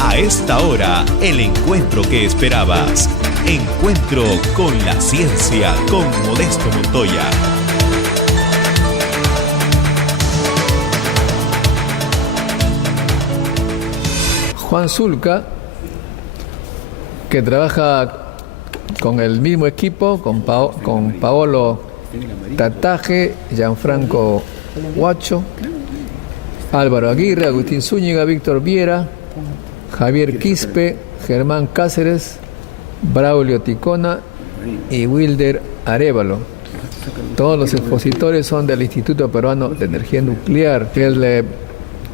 A esta hora, el encuentro que esperabas. Encuentro con la ciencia con Modesto Montoya. Juan Zulca, que trabaja con el mismo equipo, con Paolo Tataje, Gianfranco Huacho, Álvaro Aguirre, Agustín Zúñiga, Víctor Viera, Javier Quispe, Germán Cáceres, Braulio Ticona y Wilder Arévalo. Todos los expositores son del Instituto Peruano de Energía Nuclear. El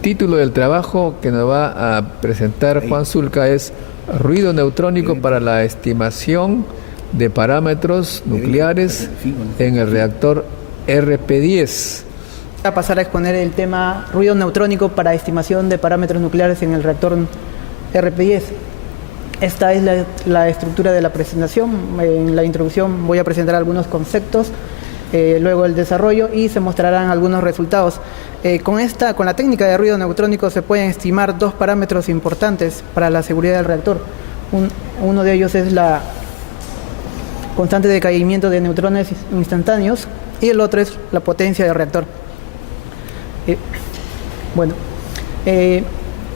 título del trabajo que nos va a presentar Juan Zulca es Ruido neutrónico para la estimación de parámetros nucleares en el reactor RP10. Voy a pasar a exponer el tema ruido neutrónico para estimación de parámetros nucleares en el reactor RP10. Esta es la estructura de la presentación. En la introducción voy a presentar algunos conceptos, luego el desarrollo y se mostrarán algunos resultados. Con la técnica de ruido neutrónico se pueden estimar dos parámetros importantes para la seguridad del reactor. Uno de ellos es la constante de decaimiento de neutrones instantáneos y el otro es la potencia del reactor.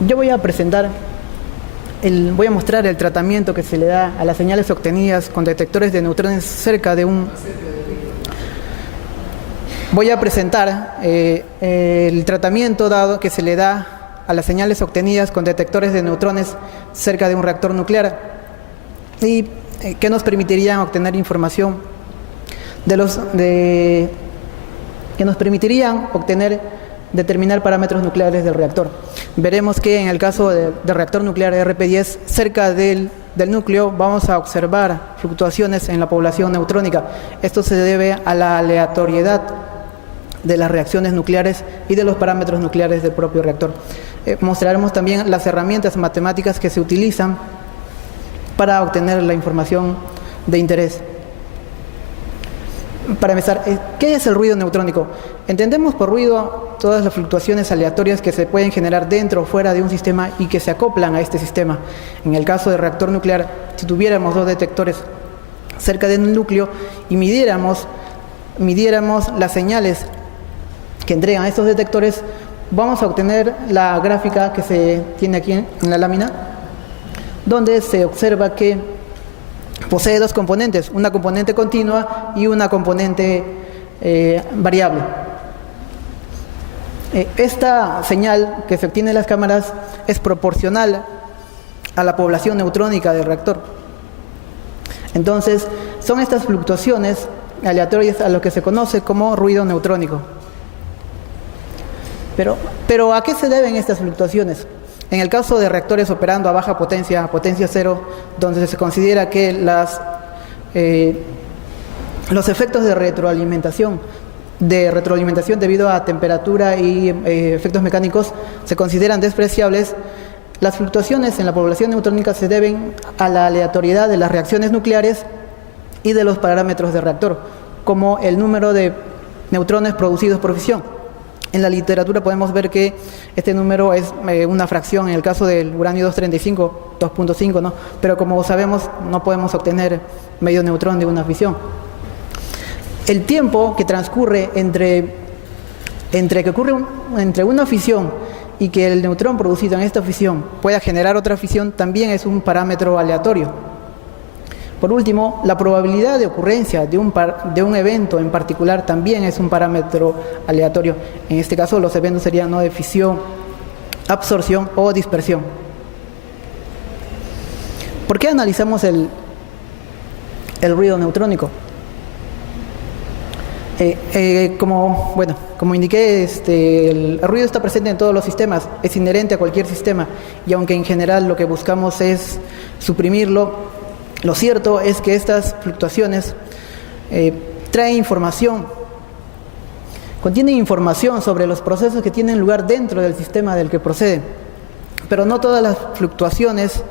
Yo voy a mostrar el tratamiento que se le da a las señales obtenidas con detectores de neutrones cerca de un... Voy a presentar el tratamiento que se le da a las señales obtenidas con detectores de neutrones cerca de un reactor nuclear y que nos permitirían obtener información determinar parámetros nucleares del reactor. Veremos que en el caso del reactor nuclear RP10, cerca del núcleo, vamos a observar fluctuaciones en la población neutrónica. Esto se debe a la aleatoriedad de las reacciones nucleares y de los parámetros nucleares del propio reactor. Mostraremos también las herramientas matemáticas que se utilizan para obtener la información de interés. Para empezar, ¿qué es el ruido neutrónico? Entendemos por ruido todas las fluctuaciones aleatorias que se pueden generar dentro o fuera de un sistema y que se acoplan a este sistema. En el caso del reactor nuclear, si tuviéramos dos detectores cerca del núcleo y midiéramos las señales que entregan estos detectores, vamos a obtener la gráfica que se tiene aquí en la lámina, donde se observa que posee dos componentes, una componente continua y una componente variable. Esta señal que se obtiene en las cámaras es proporcional a la población neutrónica del reactor. Entonces, son estas fluctuaciones aleatorias a lo que se conoce como ruido neutrónico. Pero ¿a qué se deben estas fluctuaciones? En el caso de reactores operando a baja potencia, a potencia cero, donde se considera que los efectos de retroalimentación debido a temperatura y efectos mecánicos se consideran despreciables, las fluctuaciones en la población neutrónica se deben a la aleatoriedad de las reacciones nucleares y de los parámetros del reactor, como el número de neutrones producidos por fisión. En la literatura podemos ver que este número es una fracción en el caso del uranio 235, 2.5, ¿no? Pero como sabemos, no podemos obtener medio neutrón de una fisión. El tiempo que transcurre entre una fisión y que el neutrón producido en esta fisión pueda generar otra fisión también es un parámetro aleatorio. Por último, la probabilidad de ocurrencia de un evento en particular también es un parámetro aleatorio. En este caso, los eventos serían de fisión, absorción o dispersión. ¿Por qué analizamos el ruido neutrónico? Como indiqué, el ruido está presente en todos los sistemas, es inherente a cualquier sistema, y aunque en general lo que buscamos es suprimirlo, lo cierto es que estas fluctuaciones contienen información sobre los procesos que tienen lugar dentro del sistema del que proceden, pero no todas las fluctuaciones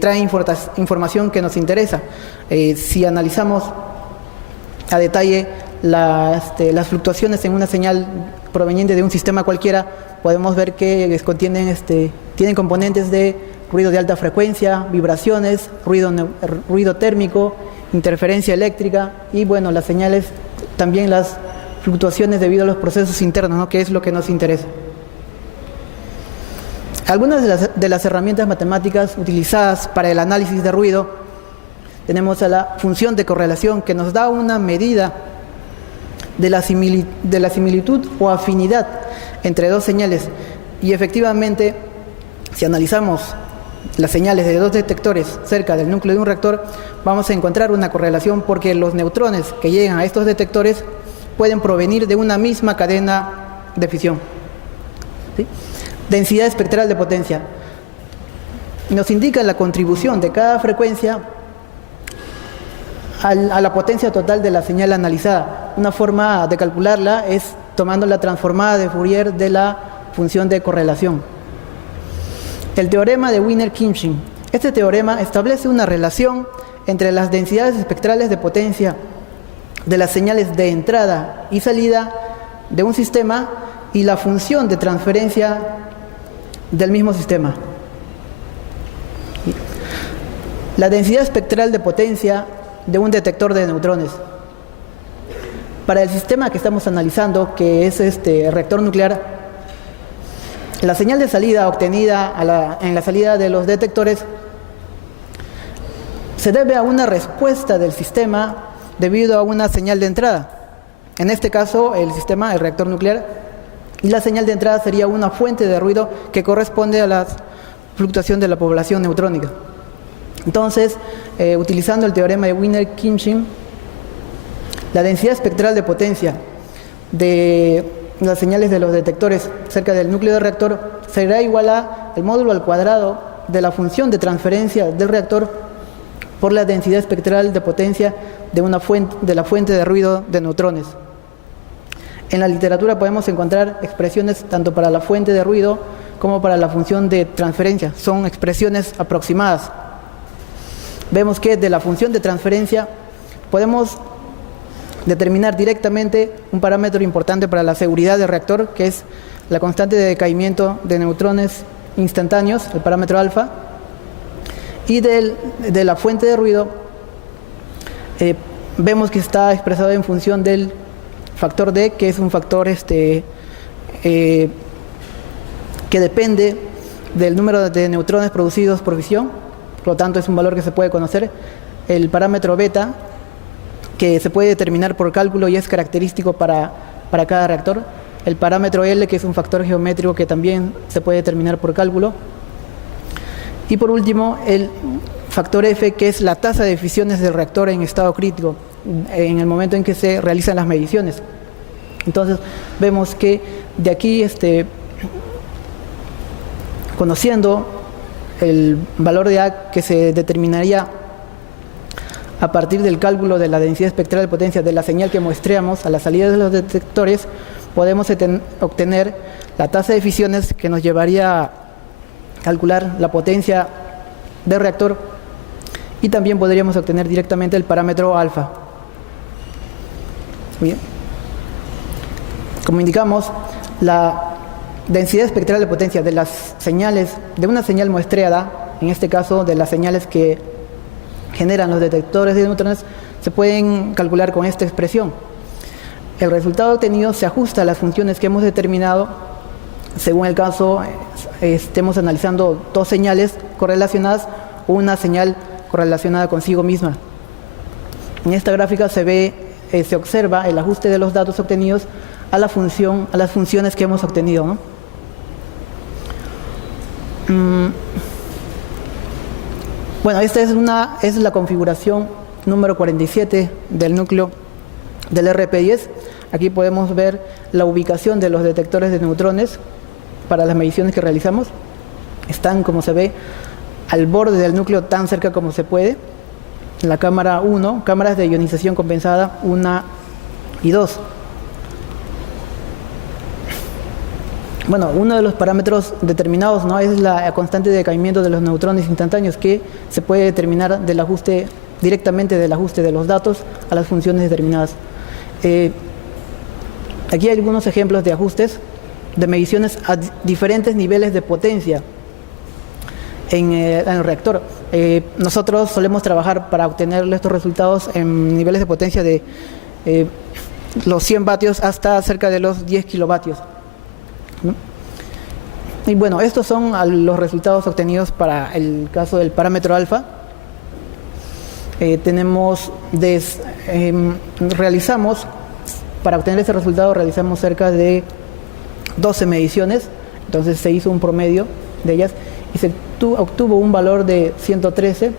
traen información que nos interesa. Si analizamos a detalle las fluctuaciones en una señal proveniente de un sistema cualquiera, podemos ver que tienen componentes de ruido de alta frecuencia, vibraciones, ruido térmico, interferencia eléctrica y bueno, las señales, también las fluctuaciones debido a los procesos internos, ¿no?, que es lo que nos interesa. Algunas de las herramientas matemáticas utilizadas para el análisis de ruido, tenemos a la función de correlación, que nos da una medida de la similitud o afinidad entre dos señales. Y efectivamente, si analizamos las señales de dos detectores cerca del núcleo de un reactor, vamos a encontrar una correlación, porque los neutrones que llegan a estos detectores pueden provenir de una misma cadena de fisión. ¿Sí? Densidad espectral de potencia. Nos indica la contribución de cada frecuencia a la potencia total de la señal analizada. Una forma de calcularla es tomando la transformada de Fourier de la función de correlación. El teorema de Wiener-Khinchin. Este teorema establece una relación entre las densidades espectrales de potencia de las señales de entrada y salida de un sistema y la función de transferencia del mismo sistema. La densidad espectral de potencia de un detector de neutrones. Para el sistema que estamos analizando, que es el reactor nuclear, la señal de salida obtenida en la salida de los detectores se debe a una respuesta del sistema debido a una señal de entrada. En este caso, el reactor nuclear, y la señal de entrada sería una fuente de ruido que corresponde a la fluctuación de la población neutrónica. Entonces, utilizando el teorema de Wiener-Khinchin, la densidad espectral de potencia de las señales de los detectores cerca del núcleo del reactor será igual al módulo al cuadrado de la función de transferencia del reactor por la densidad espectral de potencia de la fuente de ruido de neutrones. En la literatura podemos encontrar expresiones tanto para la fuente de ruido como para la función de transferencia. Son expresiones aproximadas. Vemos que de la función de transferencia podemos determinar directamente un parámetro importante para la seguridad del reactor, que es la constante de decaimiento de neutrones instantáneos, el parámetro alfa, y de la fuente de ruido vemos que está expresado en función del factor D, que es un factor que depende del número de neutrones producidos por fisión. Por lo tanto, es un valor que se puede conocer. El parámetro beta, que se puede determinar por cálculo y es característico para cada reactor. El parámetro L, que es un factor geométrico que también se puede determinar por cálculo. Y por último, el factor F, que es la tasa de fisiones del reactor en estado crítico, en el momento en que se realizan las mediciones. Entonces, vemos que de aquí, conociendo el valor de A, que se determinaría a partir del cálculo de la densidad espectral de potencia de la señal que muestreamos a la salida de los detectores, podemos obtener la tasa de fisiones, que nos llevaría a calcular la potencia del reactor, y también podríamos obtener directamente el parámetro alfa. Bien. Como indicamos, la densidad espectral de potencia de las señales, de una señal muestreada, en este caso de las señales que generan los detectores de neutrones, se pueden calcular con esta expresión. El resultado obtenido se ajusta a las funciones que hemos determinado según el caso estemos analizando dos señales correlacionadas o una señal correlacionada consigo misma. En esta gráfica se observa el ajuste de los datos obtenidos a las funciones que hemos obtenido, ¿no? Bueno, esta es la configuración número 47 del núcleo del RP10. Aquí podemos ver la ubicación de los detectores de neutrones para las mediciones que realizamos. Están, como se ve, al borde del núcleo, tan cerca como se puede. La cámara 1, cámaras de ionización compensada 1 y 2. Bueno, uno de los parámetros determinados, ¿no?, es la constante de decaimiento de los neutrones instantáneos, que se puede determinar directamente del ajuste de los datos a las funciones determinadas. Aquí hay algunos ejemplos de ajustes de mediciones a diferentes niveles de potencia. en el reactor. Nosotros solemos trabajar para obtener estos resultados en niveles de potencia de los 100 vatios hasta cerca de los 10 kilovatios, ¿no? Y bueno, estos son los resultados obtenidos para el caso del parámetro alfa. Realizamos, para obtener ese resultado, realizamos cerca de 12 mediciones. Entonces se hizo un promedio de ellas y se obtuvo un valor de 113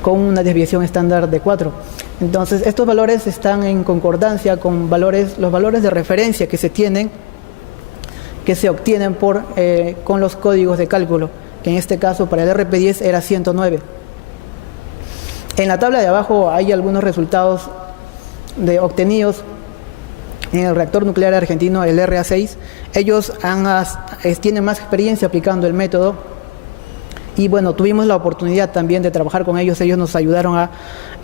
con una desviación estándar de 4. Entonces estos valores están en concordancia con los valores de referencia que se obtienen con los códigos de cálculo, que en este caso para el RP10 era 109. En la tabla de abajo hay algunos resultados obtenidos en el reactor nuclear argentino, el RA6. Ellos tienen más experiencia aplicando el método y bueno, tuvimos la oportunidad también de trabajar con ellos. Ellos nos ayudaron a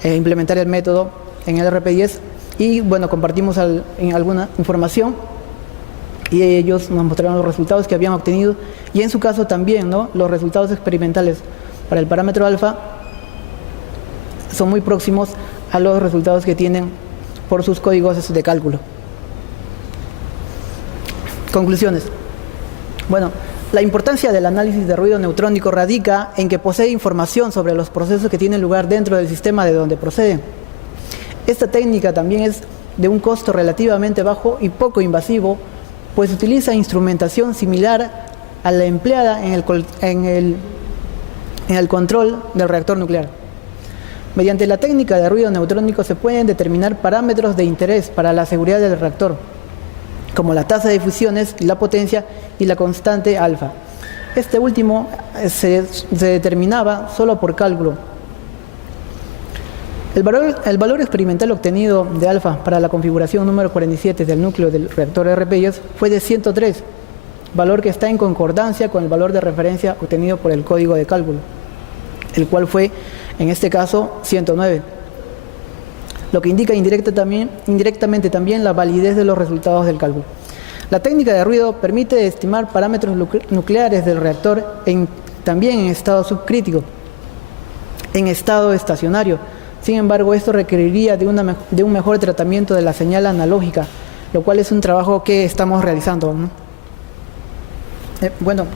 implementar el método en el RP10 y bueno, compartimos alguna información y ellos nos mostraron los resultados que habían obtenido y en su caso también, ¿no? Los resultados experimentales para el parámetro alfa son muy próximos a los resultados que tienen por sus códigos de cálculo. Conclusiones. Bueno, la importancia del análisis de ruido neutrónico radica en que posee información sobre los procesos que tienen lugar dentro del sistema de donde proceden. Esta técnica también es de un costo relativamente bajo y poco invasivo, pues utiliza instrumentación similar a la empleada en el control del reactor nuclear. Mediante la técnica de ruido neutrónico se pueden determinar parámetros de interés para la seguridad del reactor, como la tasa de fusiones, la potencia y la constante alfa. Este último se determinaba solo por cálculo. El valor experimental obtenido de alfa para la configuración número 47 del núcleo del reactor RP10 fue de 103, valor que está en concordancia con el valor de referencia obtenido por el código de cálculo, el cual fue, en este caso, 109, lo que indica indirectamente también la validez de los resultados del cálculo. La técnica de ruido permite estimar parámetros nucleares del reactor también en estado subcrítico, en estado estacionario. Sin embargo, esto requeriría de un mejor tratamiento de la señal analógica, lo cual es un trabajo que estamos realizando, ¿no? Bueno,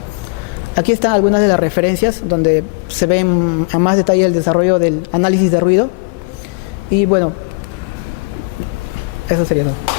aquí están algunas de las referencias donde se ve a más detalle el desarrollo del análisis de ruido. Y bueno, eso sería todo.